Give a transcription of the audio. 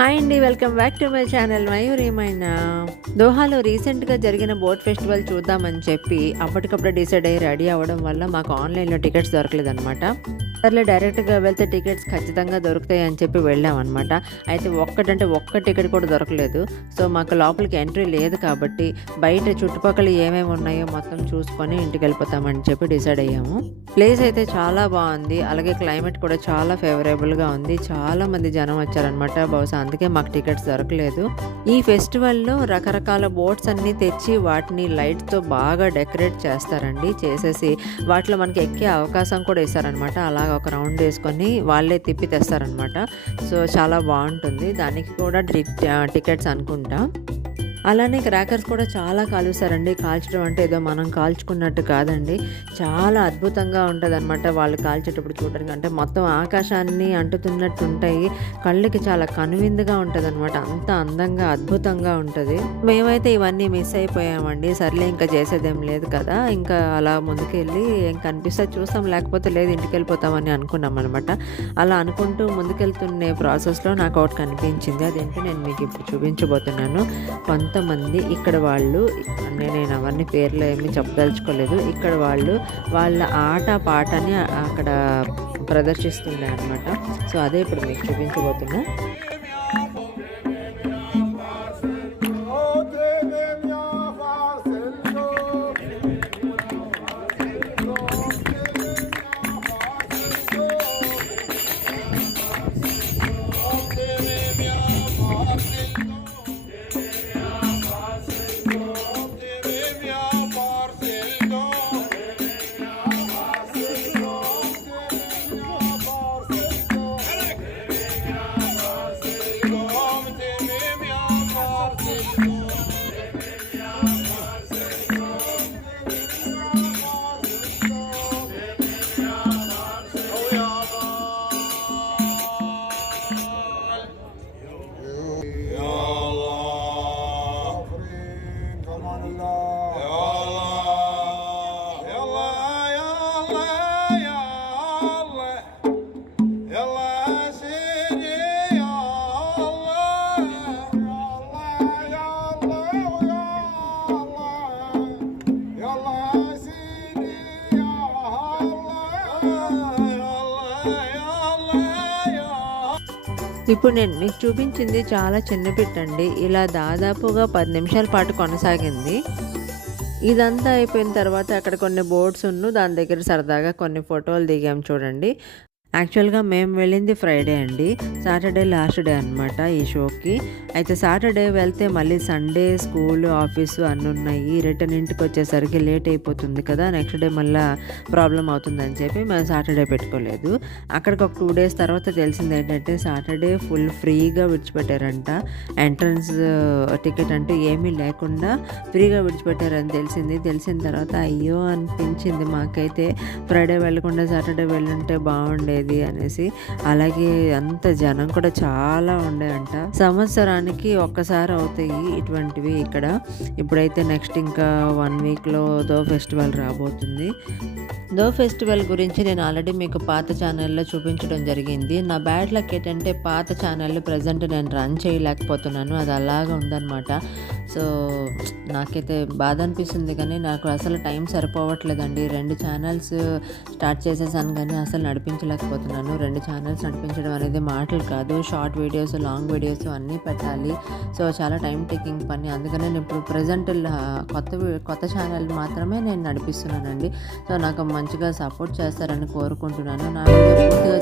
Hi అండి, welcome back to my channel మయూరిమైనా. దోహాలో రీసెంట్గా జరిగిన బోట్ ఫెస్టివల్ చూద్దామని చెప్పి అప్పటికప్పుడు డిసైడ్ అయ్యి రెడీ అవ్వడం వల్ల మాకు ఆన్లైన్లో టికెట్స్ దొరకలేదనమాట. సర్లే డైరెక్ట్గా వెళ్తే టికెట్స్ ఖచ్చితంగా దొరుకుతాయి అని చెప్పి వెళ్ళామన్నమాట. అయితే ఒక్క టికెట్ కూడా దొరకలేదు. సో మాకు లోపలికి ఎంట్రీ లేదు కాబట్టి బయట చుట్టుపక్కల ఏమేమి ఉన్నాయో మొత్తం చూసుకొని ఇంటికి వెళ్ళిపోతామని చెప్పి డిసైడ్ అయ్యాము. ప్లేస్ అయితే చాలా బాగుంది, అలాగే క్లైమేట్ కూడా చాలా ఫేవరబుల్గా ఉంది. చాలా మంది జనం వచ్చారనమాట. బహుశా అందుకే మాకు టికెట్స్ దొరకలేదు. ఈ ఫెస్టివల్లో రకరకాల బోట్స్ అన్నీ తెచ్చి వాటిని లైట్స్తో బాగా డెకరేట్ చేస్తారండి. చేసేసి వాటిలో మనకి ఎక్కే అవకాశం కూడా ఇస్తారనమాట. అలా ఒక రౌండ్ వేసుకొని వాళ్ళే తిప్పి తెస్తారనమాట. సో చాలా బాగుంటుంది. దానికి కూడా టికెట్స్ అనుకుంటా. అలానే క్రాకర్స్ కూడా చాలా కాలుస్తారండి. కాల్చడం అంటే ఏదో మనం కాల్చుకున్నట్టు కాదండి, చాలా అద్భుతంగా ఉంటుంది అనమాట. వాళ్ళు కాల్చేటప్పుడు చూడడానికి అంటే మొత్తం ఆకాశాన్ని అంటుతున్నట్టు ఉంటాయి. కళ్ళకి చాలా కనువిందుగా ఉంటుంది అనమాట. అంత అందంగా అద్భుతంగా ఉంటుంది. మేమైతే ఇవన్నీ మిస్ అయిపోయామండి. సర్లే ఇంకా చేసేదేం లేదు కదా, ఇంకా అలా ముందుకెళ్ళి ఏం కనిపిస్తే చూస్తాం, లేకపోతే లేదు ఇంటికి వెళ్ళిపోతామని అనుకున్నాం అనమాట. అలా అనుకుంటూ ముందుకెళ్తున్న ప్రాసెస్లో నాకు ఒకటి కనిపించింది. అదేంటో నేను మీకు ఇప్పుడు చూపించబోతున్నాను. కొంతమంది ఇక్కడ వాళ్ళు, నేను అవన్నీ పేర్లు ఏమీ చెప్పదలుచుకోలేదు, ఇక్కడ వాళ్ళు వాళ్ళ ఆట పాటని అక్కడ ప్రదర్శిస్తున్నాయి అనమాట. సో అదే ఇప్పుడు మీకు చూపించబోతున్నా. ఇప్పుడు నేను మీకు చూపించింది చాలా చిన్న పిట్ అండి. ఇలా దాదాపుగా 10 నిమిషాల పాటు కొనసాగింది. ఇదంతా అయిపోయిన తర్వాత అక్కడ కొన్ని బోట్స్ దాని దగ్గర సరదాగా కొన్ని ఫోటోలు దిగాం చూడండి. యాక్చువల్గా మేము వెళ్ళింది ఫ్రైడే అండి, సాటర్డే లాస్ట్ డే అనమాట ఈ షోకి. అయితే సాటర్డే వెళ్తే మళ్ళీ సండే స్కూల్ ఆఫీసు అన్నీ ఉన్నాయి, రిటర్న్ ఇంటికి వచ్చేసరికి లేట్ అయిపోతుంది కదా, నెక్స్ట్ డే మళ్ళీ ప్రాబ్లం అవుతుందని చెప్పి మేము సాటర్డే పెట్టుకోలేదు. అక్కడికి ఒక 2 days తర్వాత తెలిసింది ఏంటంటే సాటర్డే ఫుల్ ఫ్రీగా విడిచిపెట్టారంట. ఎంట్రన్స్ టికెట్ అంటూ ఏమీ లేకుండా ఫ్రీగా విడిచిపెట్టారని తెలిసిన తర్వాత అయ్యో అనిపించింది మాకైతే. ఫ్రైడే వెళ్ళకుండా సాటర్డే వెళ్ళుంటే బాగుండేది అనేసి. అలాగే అంత జనం కూడా చాలా ఉండేయంట. సంవత్సరానికి ఒక్కసారి అవుతాయి ఇటువంటివి ఇక్కడ. ఇప్పుడైతే నెక్స్ట్ ఇంకా 1 weekలో దో ఫెస్టివల్ రాబోతుంది. దో ఫెస్టివల్ గురించి నేను ఆల్రెడీ మీకు పాత ఛానల్లో చూపించడం జరిగింది. నా బ్యాడ్ లక్ ఏంటంటే పాత ఛానల్ ప్రజెంట్ నేను రన్ చేయలేకపోతున్నాను, అది అలాగా ఉందన్నమాట. సో నాకైతే బాధ అనిపిస్తుంది, కానీ నాకు అసలు టైం సరిపోవట్లేదండి. 2 ఛానల్స్ స్టార్ట్ చేసేసాను కానీ అసలు నడిపించలేకపోతున్నాను. 2 ఛానల్స్ నడిపించడం అనేది మాటలు కాదు. షార్ట్ వీడియోస్, లాంగ్ వీడియోస్ అన్నీ పెట్టాలి. సో చాలా టైం టేకింగ్ పని. అందుకనే నేను ఇప్పుడు ప్రజెంట్ కొత్త ఛానల్ మాత్రమే నేను నడిపిస్తున్నానండి. సో నాకు మంచిగా సపోర్ట్ చేస్తారని కోరుకుంటున్నాను. నా వీడియో పూర్తిగా